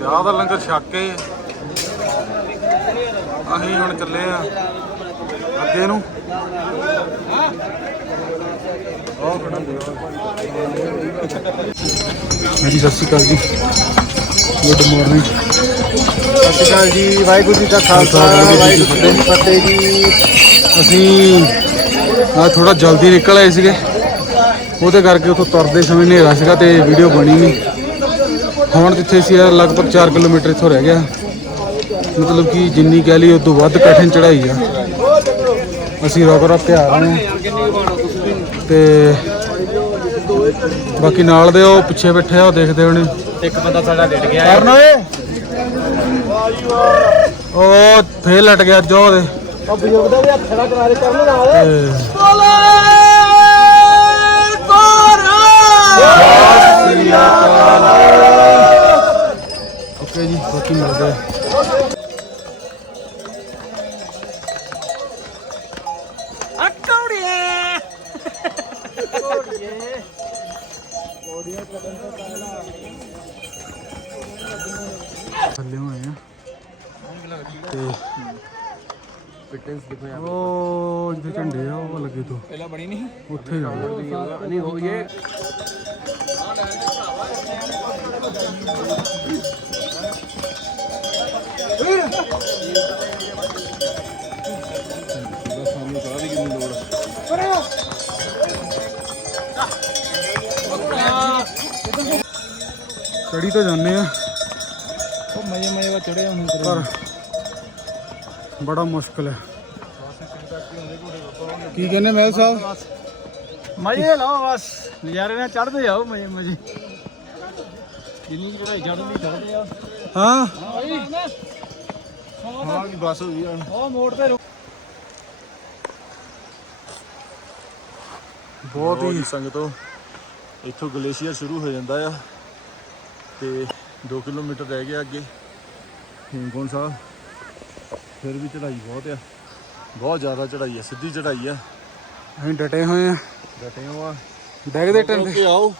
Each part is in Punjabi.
ਚਾਹ ਦਾ ਲੰਗਰ ਛੱਕ ਕੇ ਅਸੀਂ ਹੁਣ ਚੱਲੇ ਆ ਅੱਗੇ ਨੂੰ। ਹਾਂਜੀ ਸਤਿ ਸ਼੍ਰੀ ਅਕਾਲ ਜੀ। ਗੁੱਡ ਮਾਰਨਿੰਗ ਸਤਿ ਸ਼੍ਰੀ ਅਕਾਲ ਜੀ ਵਾਹਿਗੁਰੂ ਜੀ ਦਾ ਖਾਲਸਾ ਵਾਹਿਗੁਰੂ ਜੀ ਕੀ ਫਤਿਹ। ਜੀ। ਅਸੀਂ ਆ ਥੋੜਾ ਜਲਦੀ ਨਿਕਲ ਆਏ ਸੀਗੇ। ਉਹਦੇ ਕਰਕੇ ਉੱਥੋਂ ਤੁਰਦੇ ਸਮੇਂ ਹਨੇਰਾ ਸੀਗਾ ਤੇ ਵੀਡੀਓ ਬਣੀ ਨਹੀਂ। ਹੁਣ ਜਿੱਥੇ ਸੀ ਲਗਭਗ 4 ਕਿਲੋਮੀਟਰ ਇੱਥੋਂ ਰਹਿ ਗਿਆ। ਮਤਲਬ ਕਿ ਜਿੰਨੀ ਕਹਿ ਲਈ ਉਸ ਤੋਂ ਵੱਧ ਕਠਿਨ ਚੜਾਈ ਆ। ਅਸੀਂ ਰੋਕ ਰੋਕ ਕੇ ਆ ਰਹੇ ਹਾਂ। ਤੇ ਬਾਕੀ ਨਾਲ ਦੇ ਉਹ ਪਿੱਛੇ ਬੈਠੇ ਆ ਉਹ ਦੇਖਦੇ ਹੋਣੇ। ਇੱਕ ਬੰਦਾ ਸਾਡਾ ਡਿੱਟ ਗਿਆ। ਕਰਨ ਓਏ! ਉਹ ਫੇਰ ਲਟ ਗਿਆ ਜੋ ਉਹਦੇ ਉਹ ਬਜ਼ੁਰਗ ਦਾ ਵੀ ਹੱਥ ਖੜਾ ਕਰਾ ਦੇ ਕਰਨ ਨਾਲ। ਤੇ ਓਕੇ ਜੀ ਬਾਕੀ ਮਿਲਦੇ ਆ। ਥੱਲੇ ਹੋਏ ਆ। ਤੇ ਫਿਟਨੈਸ ਦਿਖਾਇਆ। ਉਹ ਜਿੱਥੇ ਝੰਡੇ ਆ ਉਹ ਲੱਗੇ ਤੋਂ। ਪਹਿਲਾਂ ਬਣੀ ਨਹੀਂ? ਉੱਥੇ ਜਾਣਾ ਨਹੀਂ ਹੋ ਇਹ ਚੜੀ ਤਾਂ ਜਾਂਦੇ ਆ ਉਹ ਮਜ਼ੇ ਮਜ਼ੇ ਵਾ ਚੜੇ ਹੁਣ ਪਰ ਬੜਾ ਮੁਸ਼ਕਲ ਹੈ ਕੀ ਕਹਿੰਦੇ ਮਹਿਲ ਸਾਹਿਬ ਮਜ਼ੇ ਲਓ ਬਸ ਨਜ਼ਾਰੇ ਨਾਲ ਚੜਦੇ ਜਾਓ ਮਜ਼ੇ ਮਜ਼ੇ ਜਿੰਨੀ ਚੜਾਈ ਚੜਦੀ ਚੜਦੇ ਆ ਹਾਂ ਹਾਂ ਕੀ ਬਸ ਹੋ ਗਈ ਹੁਣ ਉਹ ਮੋੜ ਤੇ ਰੁਕ। ਬਹੁਤ ਹੀ ਸੰਗਤੋਂ ਇੱਥੋਂ ਗਲੇਸ਼ੀਅਰ ਸ਼ੁਰੂ ਹੋ ਜਾਂਦਾ ਆ ਤੇ 2 ਕਿਲੋਮੀਟਰ ਰਹਿ ਗਿਆ ਅੱਗੇ। ਹੇਮਕੁੰਟ ਸਾਹਿਬ। ਫਿਰ ਵੀ ਚੜਾਈ ਬਹੁਤ ਆ। ਬਹੁਤ ਜ਼ਿਆਦਾ ਚੜਾਈ ਆ ਸਿੱਧੀ ਚੜਾਈ ਆ। ਅਸੀਂ ਡਟੇ ਹੋਏ ਆ। ਡਟੇ ਹੋ ਆ। ਡੈਗ ਦੇ ਟੰਡੇ ਆਓ।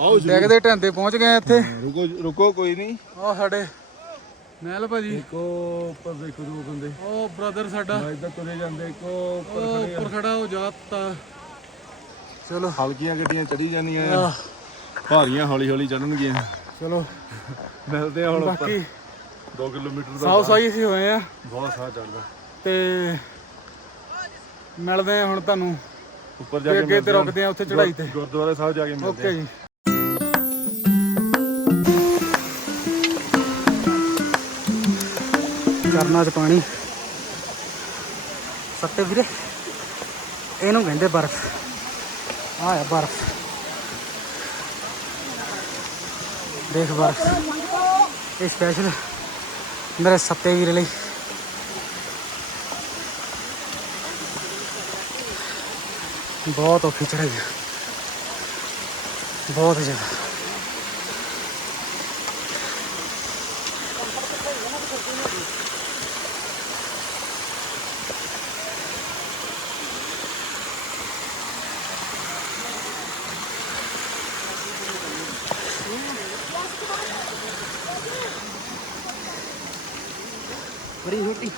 ਆਓ ਡੈਗ ਦੇ ਟੰਡੇ ਪਹੁੰਚ ਗਏ ਆ ਇੱਥੇ। ਰੁਕੋ ਰੁਕੋ ਕੋਈ ਨਹੀਂ। ਆਹ ਸਾਡੇ ਮਹਿਲ ਭਾਜੀ। ਇੱਕੋ ਉੱਪਰ ਦੇਖੋ ਦੋ ਬੰਦੇ। ਉਹ ਬ੍ਰਦਰ ਸਾਡਾ। ਇੱਧਰ ਤੁਰੇ ਜਾਂਦੇ ਇੱਕੋ ਉਹ ਉੱਪਰ ਖੜਾ ਹੋ ਜਾਤਾ ਚਲੋ। ਹਲਕੀਆਂ ਗੱਡੀਆਂ ਚੜੀ ਜਾਂਦੀਆਂ ਆ। ਭਾਰੀਆਂ ਹੌਲੀ ਹੌਲੀ ਚੜਨਗੀਆਂ। ਚਲੋ। ਮਿਲਦੇ ਆ ਹੁਣ ਉੱਪਰ ਬਾਕੀ 2 ਕਿਲੋਮੀਟਰ ਦਾ ਸਾਉ ਸਾਈ ਅਸੀਂ ਹੋਏ ਆ। ਬਹੁਤ ਸਾਹ ਚੜਦਾ। ਤੇ ਮਿਲਦੇ ਆ ਹੁਣ ਤੁਹਾਨੂੰ। ਉੱਪਰ ਜਾ ਤੇ ਕੇ ਅੱਗੇ ਤੇ ਮਿਲਦੇ ਆ। ਰੁਕਦੇ ਆ ਉੱਥੇ ਚੜਾਈ ਤੇ। ਗੁਰਦੁਆਰਾ ਸਾਹਿਬ ਜਾ ਕੇ ਮਿਲਦੇ ਓਕੇ ਆ ਜੀ। ਝਰਨਾ ਚ ਪਾਣੀ। ਸੱਤੇ ਵੀਰੇ। ਇਹਨੂੰ ਕਹਿੰਦੇ ਬਰਫ਼। ਆ ਹੈ ਬਰਫ਼। ਦੇਖ ਬਰਫ਼। ਇਹ ਸਪੈਸ਼ਲ ਮੇਰੇ ਸੱਤੇ ਵੀਰੇ ਲਈ। ਬਹੁਤ ਔਖੀ ਚੜਾਈ ਬਹੁਤ ਜ਼ਿਆਦਾ। ਬੜੀ ਛੋਟੀ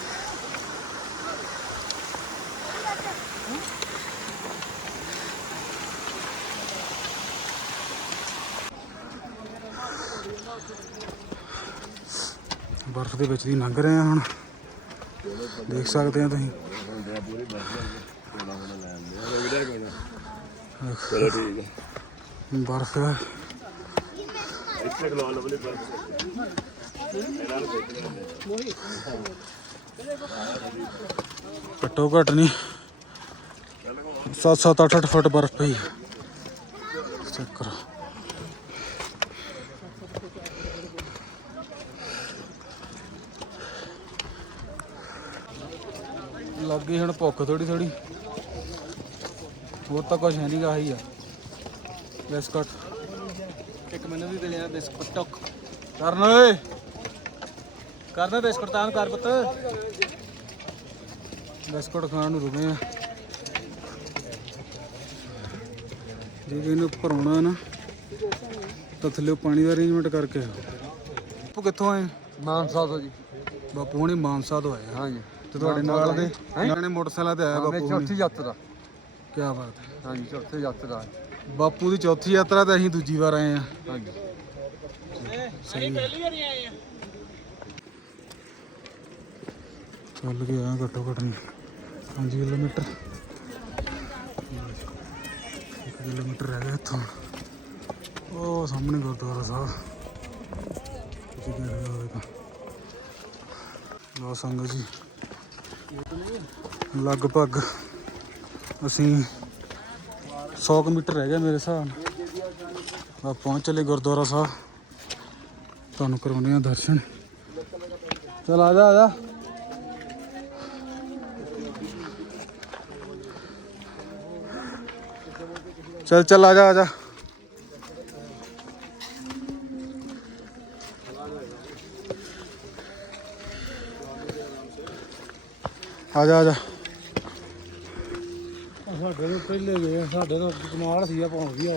ਬਰਫ਼ ਦੇ ਵਿੱਚ ਦੀ ਲੰਘ ਰਹੇ ਆ ਹੁਣ। ਦੇਖ ਸਕਦੇ ਆ ਤੁਸੀਂ। ਚਲੋ ਠੀਕ ਹੈ। ਬਰਫ਼ ਇੱਥੇ ਖਲੋ ਲਵਲੀ ਪਰ ਘੱਟੋ ਘੱਟ ਨਹੀਂ। 7 7 8 8 ਫੁੱਟ ਬਰਫ਼ ਪਈ। ਹੈ ਚੈੱਕ ਕਰੋ। ਲੱਗ ਗਈ ਹੁਣ ਭੁੱਖ ਥੋੜੀ ਥੋੜੀ ਹੋਰ ਤਾਂ ਕੁਝ ਹੈ ਨਹੀਂ ਗਾ ਆਹੀ ਆ। ਬਿਸਕਟ। ਇੱਕ ਮੈਨੂੰ ਵੀ ਮਿਲਿਆ ਬਿਸਕੁਟ ਟੋਕ। ਕਰਨ ਓਏ। ਕਰਨਾ ਬਿਸਕੁਟ ਤਾਂ ਕਰ ਪੁੱਤ। ਬਿਸਕੁਟ ਖਾਣ ਨੂੰ ਰੁਕੇ ਆ। ਜੇ ਇਹਨੂੰ ਭਰਾਉਣਾ ਨਾ ਤਾਂ ਥੱਲੇ ਪਾਣੀ ਦਾ ਅਰੇਂਜਮੈਂਟ ਕਰਕੇ ਆਓ। ਬਾਪੂ ਕਿੱਥੋਂ ਆਏ? ਮਾਨਸਾ ਤੋਂ ਜੀ। ਬਾਪੂ ਹੁਣੀ ਮਾਨਸਾ ਤੋਂ ਆਏ ਆ। ਹਾਂਜੀ ਤੇ ਤੁਹਾਡੇ ਨਾਲ ਦੇ ਇਹਨਾਂ ਨੇ ਮੋਟਰਸਾਈਕਲ ਤੇ ਆਇਆ ਬਾਪੂ ਚੌਥੀ ਯਾਤਰਾ। ਕੀ ਬਾਤ ਹੈ। ਹਾਂਜੀ ਚੌਥੀ ਯਾਤਰਾ ਬਾਪੂ ਦੀ ਚੌਥੀ ਯਾਤਰਾ ਤੇ ਅਸੀਂ ਦੂਜੀ ਵਾਰ ਆਏ ਆ। ਹਾਂਜੀ ਸਹੀ ਚੱਲ ਕੇ ਆਇਆ ਘੱਟੋ ਘੱਟ 5 ਕਿਲੋਮੀਟਰ। 1 ਕਿਲੋਮੀਟਰ ਰਹਿ ਗਿਆ ਇੱਥੋਂ। ਉਹ ਸਾਹਮਣੇ ਗੁਰਦੁਆਰਾ ਸਾਹਿਬ। ਤੁਸੀਂ ਦੇਖ ਰਹੇ ਹੋਵੇਗਾ ਲੋ ਸੰਗਤ ਜੀ। ਲਗਭਗ ਅਸੀਂ 100 ਕੁ ਮੀਟਰ ਰਹਿ ਗਿਆ ਮੇਰੇ ਹਿਸਾਬ ਨਾਲ। ਆ ਪਹੁੰਚ ਚਲੇ ਗੁਰਦੁਆਰਾ ਸਾਹਿਬ। ਤੁਹਾਨੂੰ ਕਰਾਉਂਦੇ ਆ ਦਰਸ਼ਨ। ਚਲ ਆ ਜਾ ਆ ਜਾ। ਚਲ, ਚੱਲ ਆ ਜਾ ਆ ਜਾ। ਆ ਜਾ ਆ ਜਾ। ਸਾਡੇ ਤੋਂ ਪਹਿਲੇ ਗਏ, ਸਾਡੇ ਤੋਂ ਕਮਾਲ ਸੀ ਆ ਪਹੁੰਚ ਵੀ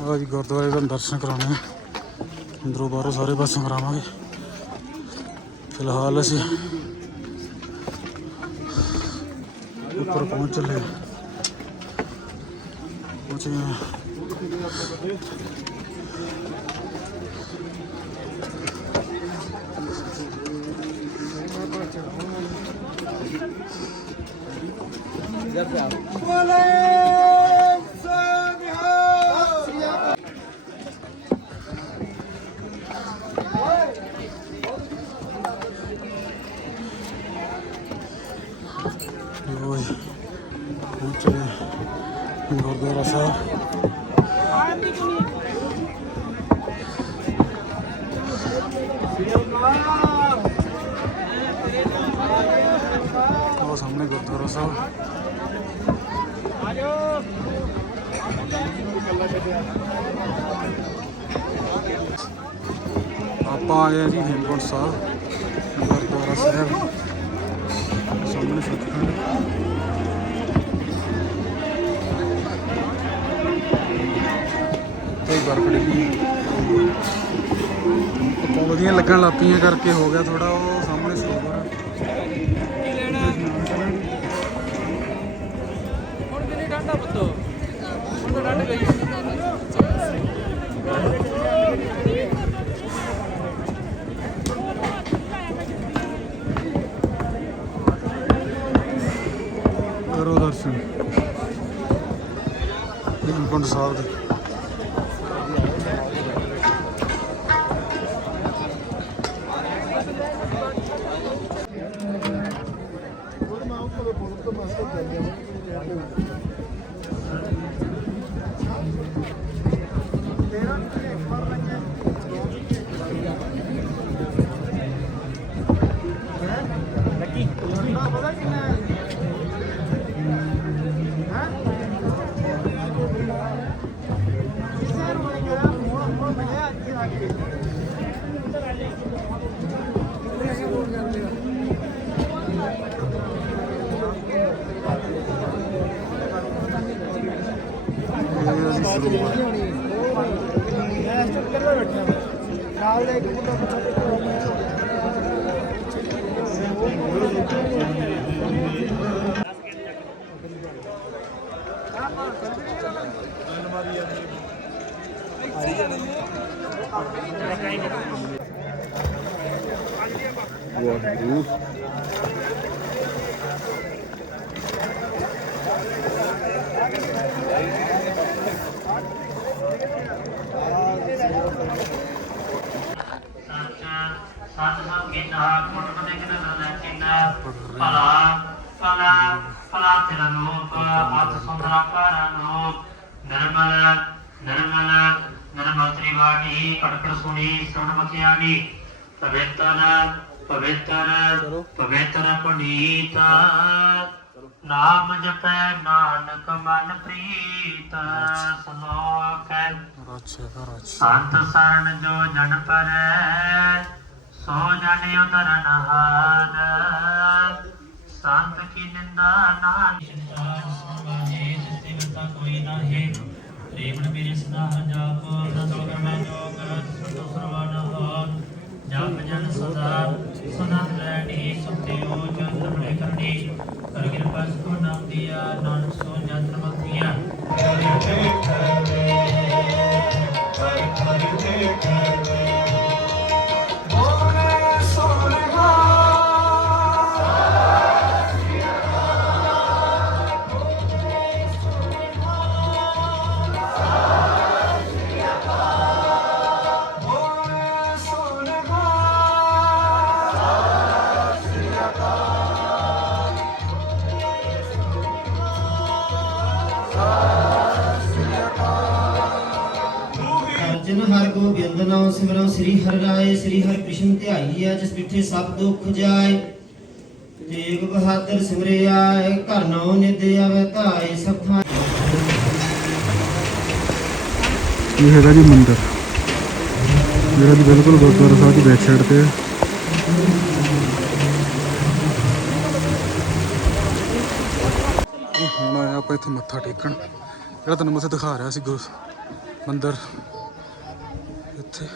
ਆਏ ਜੀ ਗੁਰਦੁਆਰੇ ਦੇ ਦਰਸ਼ਨ ਕਰਾਉਣੇ ਆ। ਅੰਦਰੋਂ ਬਾਹਰੋਂ ਸਾਰੇ ਪਾਸੋਂ ਕਰਾਵਾਂਗੇ। ਫਿਲਹਾਲ ਅਸੀਂ ਉੱਪਰ ਪਹੁੰਚ ਚੱਲੇ ਪਹੁੰਚ ਗਏ ਹਾਂ। ਲਓ ਜੀ ਪਹੁੰਚ ਗਏ ਗੁਰਦੁਆਰਾ ਸਾਹਿਬ। ਉਹ ਸਾਹਮਣੇ ਗੁਰਦੁਆਰਾ ਸਾਹਿਬ। ਆਪਾਂ ਆਏ ਜੀ ਹੇਮਕੁੰਟ ਸਾਹਿਬ, ਗੁਰਦੁਆਰਾ ਸਾਹਿਬ। ਸਾਹਮਣੇ ਸੱਚਖੰਡ। ਤੇ ਬਰਫ ਡਿੱਗੀ। ਵਧੀਆ ਲੱਗਣ ਲੱਗ ਪਈਆਂ ਕਰਕੇ ਹੋ ਗਿਆ ਥੋੜਾ ਉਹ ਸਾਹਮਣੇ ਸਰੋਵਰ। ਹੁਣ ਕਿੰਨੀ ਠੰਡਾ ਪੁੱਤੋ? ਹੁਣ ਠੰਡ ਗਈ ਕਰੋ ਦਰਸ਼ਨ। ਹੇਮਕੁੰਟ ਸਾਹਿਬ ਦੇ। ਵਾਹਿਗੁਰੂ ਨਰਮਲ ਤ੍ਰਿਵਾਣੀ ਕੜਕ ਸੁਣੀ ਸੁਣ ਮਖਿਆਣੀ ਪਵਿੱਤਨ ਪਵਿੱਤਰ ਪਵਿੱਤਰ ਪੁਨੀਤ। ਨਾਮ ਜਪੈ ਨਾਨਕ ਮਨ ਪ੍ਰੀਤ। ਸਲੋਕ। ਸੰਤ ਸਰਣ ਜੋ ਜਨ ਪਰੈ ਸੋ ਜਨ ਉਦਰਨ ਹਾਰ ਸੰਤ ਕੀ ਨਿੰਦਾ ਨਾ ਨਿੰਦਾ ਸਮਾਹੇ ਜਿਤੇ ਵਰਤਾ ਕੋਈ ਨਾਹੀ। ਰੇਵਣ ਮੇਰੇ ਸਦਾ ਜਾਪ ਸਤੋ ਕਰਮੈ ਜੋਗ ਸਤੋ ਸਰਵਨ ਹੋ ਜਪ ਜਨ ਸਦਾ ਸਦਾ ਲੈਣੀ ਸੁਤਿਓ ਜਨ ਬੜੇ ਕਰਨੀ। ਕਰ ਕਿਰਪਾ ਸੋ ਨਾਮ ਦਿਆ, ਨਾਨਕ ਸੋ ਜਨ ਮਤਿਆ ਅਰਜਨ ਹਰ ਗੋਬਿੰਦ ਨਾਮ ਸਿਮਰਨ ਸ੍ਰੀ ਹਰਿ ਰਾਏ, ਸ੍ਰੀ ਹਰਿ ਕ੍ਰਿਸ਼ਨ ਧਿਆਈਐ ਜਿਸ ਪਿੱਠੇ ਸਭ ਦੁੱਖ ਜਾਏ। ਤੇਗ ਬਹਾਦਰ ਸਿਮਰਿਆ ਘਰ ਨਉ ਨਿਦ ਆਵੇ, ਧਾਏ ਸਭ ਇਹ ਹੈਗਾ ਜੀ ਮੰਦਿਰ। ਜਿਹੜਾ ਜੀ ਬਿਲਕੁਲ ਗੁਰਦੁਆਰਾ ਸਾਹਿਬ ਦੀ ਬੈਕ ਸਾਈਡ ਤੇ ਹੈ। ਹੁਣ ਆਇਆ ਆਪਾਂ ਇੱਥੇ ਮੱਥਾ ਟੇਕਣ। ਜਿਹੜਾ ਤੁਹਾਨੂੰ ਮੈਂ ਦਿਖਾ ਰਿਹਾ ਸੀ ਗੁਰ ਮੰਦਿਰ। ਇੱਥੇ